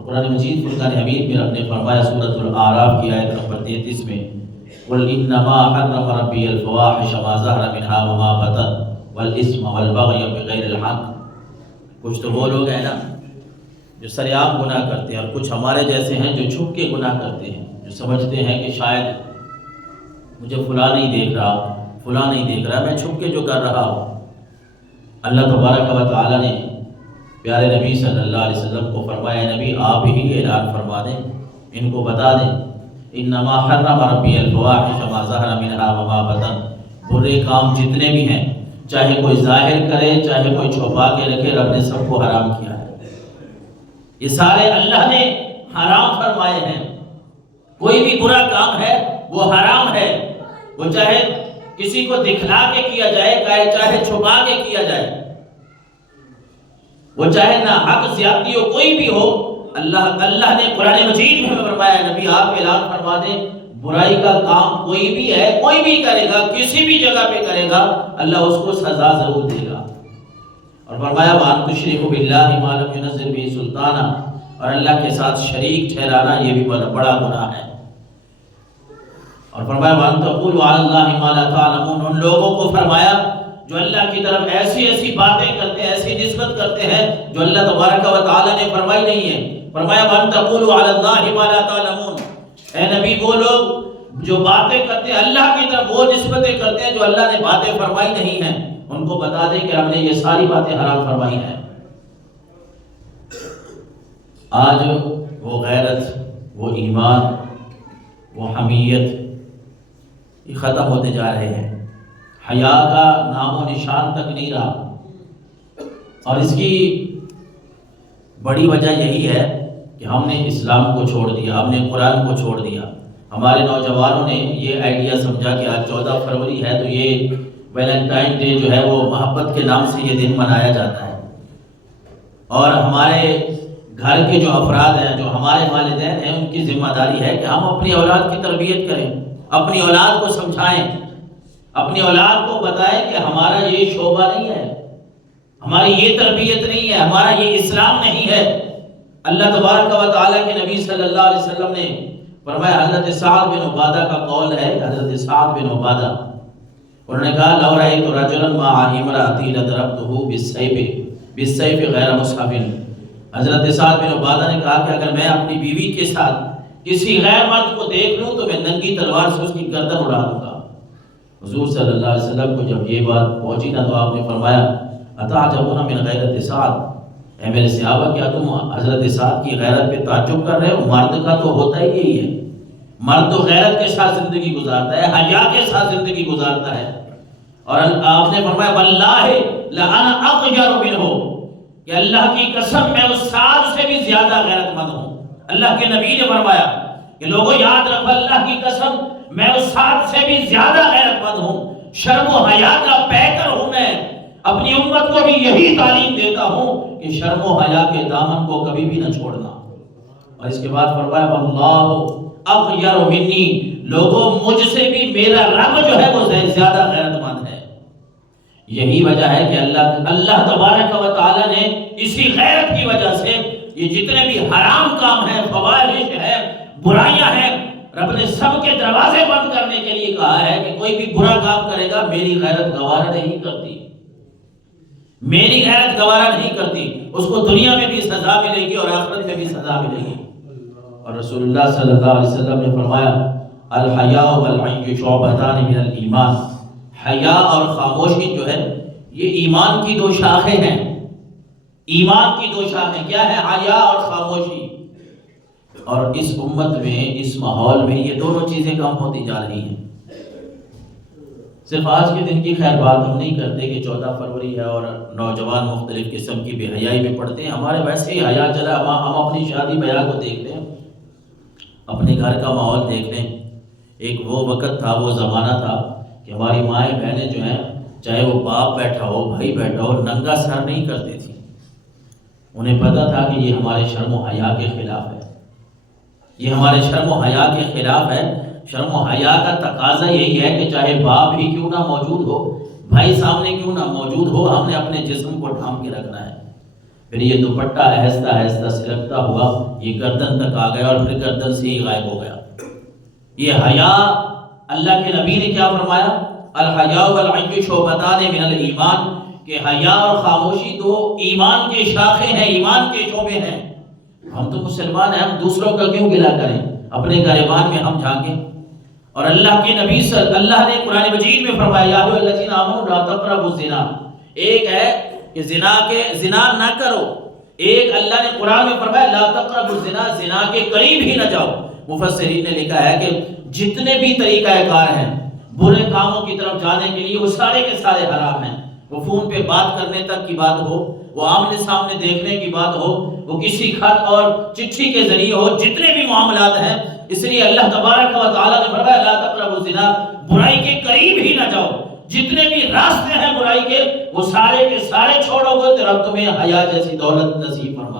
اور قرآن مجید فرقان حمید میں رب نے فرمایا سورۃ الاعراف کی آیت نمبر 33 میں قل انما حرم ربی الفواحش ما ظہر منها وما بطن والاسم والبغی بغیر الحق. کچھ تو وہ لوگ ہیں نا جو سریعام گناہ کرتے ہیں، اور کچھ ہمارے جیسے ہیں جو چھپ کے گناہ کرتے ہیں، جو سمجھتے ہیں کہ شاید مجھے فلاں نہیں دیکھ رہا، فلاں نہیں دیکھ رہا، میں چھپ کے جو کر رہا ہوں. اللہ تبارک و تعالیٰ نے پیارے نبی صلی اللہ علیہ وسلم کو فرمایا نبی آپ ہی اعلان فرما دیں، ان کو بتا دیں انما حرم ربی الفواحش ما ظہر منها وما بطن. برے کام جتنے بھی ہیں چاہے کوئی ظاہر کرے چاہے کوئی چھپا کے رکھے، رب نے سب کو حرام کیا ہے. یہ سارے اللہ نے حرام فرمائے ہیں. کوئی بھی برا کام ہے وہ حرام ہے، وہ چاہے کسی کو دکھلا کے کیا جائے چاہے چھپا کے کیا جائے، وہ چاہے نہ حق زیادتی ہو کوئی بھی ہو. اللہ نے قرآن مجید میں فرمایا نبی آپ اعلان فرما دیں برائی کا کام کوئی بھی ہے، کوئی بھی کرے گا کسی بھی جگہ پہ کرے گا اللہ اس کو سزا ضرور دے گا. اور فرمایا وَأَن تُشْرِكُوا بِاللَّهِ مَا لَمْ يُنَزِّلْ بِهِ سُلْطَانًا، اور اللہ کے ساتھ شریک ٹھہرانا یہ بھی بڑا گناہ ہے. اور فرمایا وَأَن تَقُولُوا عَلَى اللَّهِ مَا لَا تَعْلَمُونَ، ان لوگوں کو فرمایا جو اللہ کی طرف ایسی ایسی باتیں کرتے ہیں، ایسی نسبت کرتے ہیں جو اللہ تبارک و تعالیٰ نے فرمائی نہیں ہے. فرمایا وَأَن تَقُولُوا عَلَى اللَّهِ مَا لَا تَعْلَمُونَ، اے نبی وہ لوگ جو باتیں کرتے ہیں اللہ کی طرف وہ نسبتیں کرتے ہیں جو اللہ نے باتیں فرمائی نہیں ہیں، ان کو بتا دیں کہ ہم نے یہ ساری باتیں حرام فرمائی ہیں. آج وہ غیرت، وہ ایمان، وہ حمیت یہ ختم ہوتے جا رہے ہیں. حیا کا نام و نشان تک نہیں رہا. اور اس کی بڑی وجہ یہی ہے کہ ہم نے اسلام کو چھوڑ دیا، ہم نے قرآن کو چھوڑ دیا. ہمارے نوجوانوں نے یہ آئیڈیا سمجھا کہ آج 14 فروری ہے تو یہ ویلنٹائن ڈے جو ہے وہ محبت کے نام سے یہ دن منایا جاتا ہے. اور ہمارے گھر کے جو افراد ہیں، جو ہمارے والدین ہیں، ان کی ذمہ داری ہے کہ ہم اپنی اولاد کی تربیت کریں، اپنی اولاد کو سمجھائیں، اپنی اولاد کو بتائیں کہ ہمارا یہ شعبہ نہیں ہے، ہماری یہ تربیت نہیں ہے، ہمارا یہ اسلام نہیں ہے. اللہ تبارک و تعالیٰ کے نبی صلی اللہ علیہ وسلم نے فرمایا، حضرت سعد بن عبادہ کا قول ہے، حضرت سعد بن عبادہ انہوں نے کہا لو رأیت رجلا مع امرأتی لضربتہ بالسیف غیر مصحف. حضرت سعد بن عبادہ نے کہا کہ اگر میں اپنی بیوی کے ساتھ کسی غیر مرد کو دیکھ لوں تو میں ننگی تلوار سے اس کی گردن اڑا دوں گا. حضور صلی اللہ علیہ وسلم کو جب یہ بات پہنچی نا تو آپ نے فرمایا اتعجبون من غیرت سعد، اے میرے صحابہ کیا تم حضرت سعد کی غیرت پہ تعجب کر رہے ہو؟ مرد کا تو ہوتا ہی یہی ہے، مرد تو غیرت کے ساتھ زندگی گزارتا ہے، حیا کے ساتھ زندگی گزارتا ہے. اور آپ نے فرمایا واللہ لأنا اغیر منہ، کہ اللہ کی قسم میں اس سعد سے بھی زیادہ غیرت مند ہوں. اللہ کے نبی نے فرمایا کہ لوگوں یاد رکھو اللہ کی قسم میں اس سعد سے بھی زیادہ غیرت مند ہوں، شرم و حیا کا پیکر ہوں. میں اپنی امت کو بھی یہی تعلیم دیتا ہوں کہ شرم و حیا کے دامن کو کبھی بھی نہ چھوڑنا. اور اس کے بعد فرمایا واللہ اغیر منی، لوگوں مجھ سے بھی میرا رب جو ہے وہ زیادہ غیرت مند ہے. یہی وجہ ہے کہ اللہ تبارک و تعالیٰ نے اسی غیرت کی وجہ سے یہ جتنے بھی حرام کام ہیں، فواحش ہے، برائیاں ہیں، رب نے سب کے دروازے بند کرنے کے لیے کہا ہے کہ کوئی بھی برا کام کرے گا میری غیرت گوارا نہیں کرتی، میری غیرت گوارا نہیں کرتی. اس کو دنیا میں بھی سزا ملے گی اور آخرت میں بھی سزا ملے گی. اور رسول اللہ صلی اللہ علیہ وسلم نے فرمایا الحیاء والعی شعبتان من الایمان، حیا اور خاموشی جو ہے یہ ایمان کی دو شاخیں ہیں. ایمان کی دو شاخیں کیا ہے؟ حیا اور خاموشی. اور اس امت میں، اس ماحول میں یہ دونوں چیزیں کم ہوتی جا رہی ہیں. صرف آج کے دن کی خیر بات ہم نہیں کرتے کہ 14 فروری ہے اور نوجوان مختلف قسم کی بے حیائی میں پڑتے ہیں. ہمارے ویسے ہی حیا چلا، ہم اپنی شادی بیاہ کو دیکھ لیں، اپنے گھر کا ماحول دیکھ لیں. ایک وہ وقت تھا، وہ زمانہ تھا کہ ہماری مائیں بہنیں جو ہیں، چاہے وہ باپ بیٹھا ہو، بھائی بیٹھا ہو، ننگا سر نہیں کرتی تھی. انہیں پتا تھا کہ یہ ہمارے شرم و حیا کے خلاف ہے، یہ ہمارے شرم و حیا کے خلاف ہے. شرم و حیا کا تقاضا یہی ہے کہ چاہے باپ ہی کیوں نہ موجود ہو، بھائی سامنے کیوں نہ موجود ہو، ہم نے اپنے جسم کو ڈھانپ کے رکھنا ہے. پھر یہ دوپٹہ آہستہ آہستہ سلگتا ہوا یہ گردن تک آ گیا اور پھر گردن سے ہی غائب ہو گیا۔ یہ حیا، اللہ کے نبی نے کیا فرمایا؟ الحیاء والعی شعبتان من الایمان، کہ حیا اور خاموشی دو ایمان کے شاخیں ہیں، ایمان کے شعبے ہیں۔ ہم تو مسلمان ہیں، ہم دوسروں کا کیوں گلا کریں، اپنے گریبان میں ہم جھانکیں۔ اور اللہ کے نبی اللہ نے قرآن مجید میں فرمایا یا ایھا الذین آمنوا لا تقربوا الزنا، ایک ہے کہ زنا نہ کرو، ایک اللہ نے قرآن میں فرمایا لا تقربوا الزنا، زنا کے قریب ہی نہ جاؤ۔ مفسرین نے لکھا ہے کہ جتنے بھی طریقہ کار ہیں برے کاموں کی طرف جانے کے لیے وہ سارے کے سارے حرام ہیں۔ وہ فون پہ بات کرنے تک کی بات ہو، وہ آمنے سامنے دیکھنے کی بات ہو، وہ کسی خط اور چٹھی کے ذریعے ہو، جتنے بھی معاملات ہیں، اس لیے اللہ تبارک و تعالیٰ نے فرمایا لا تقربوا الزنا، برائی کے قریب ہی نہ جاؤ۔ جتنے بھی راستے ہیں برائی کے وہ سارے کے سارے چھوڑو گے تو رب تمہیں حیا جیسی دولت نصیب فرمائے۔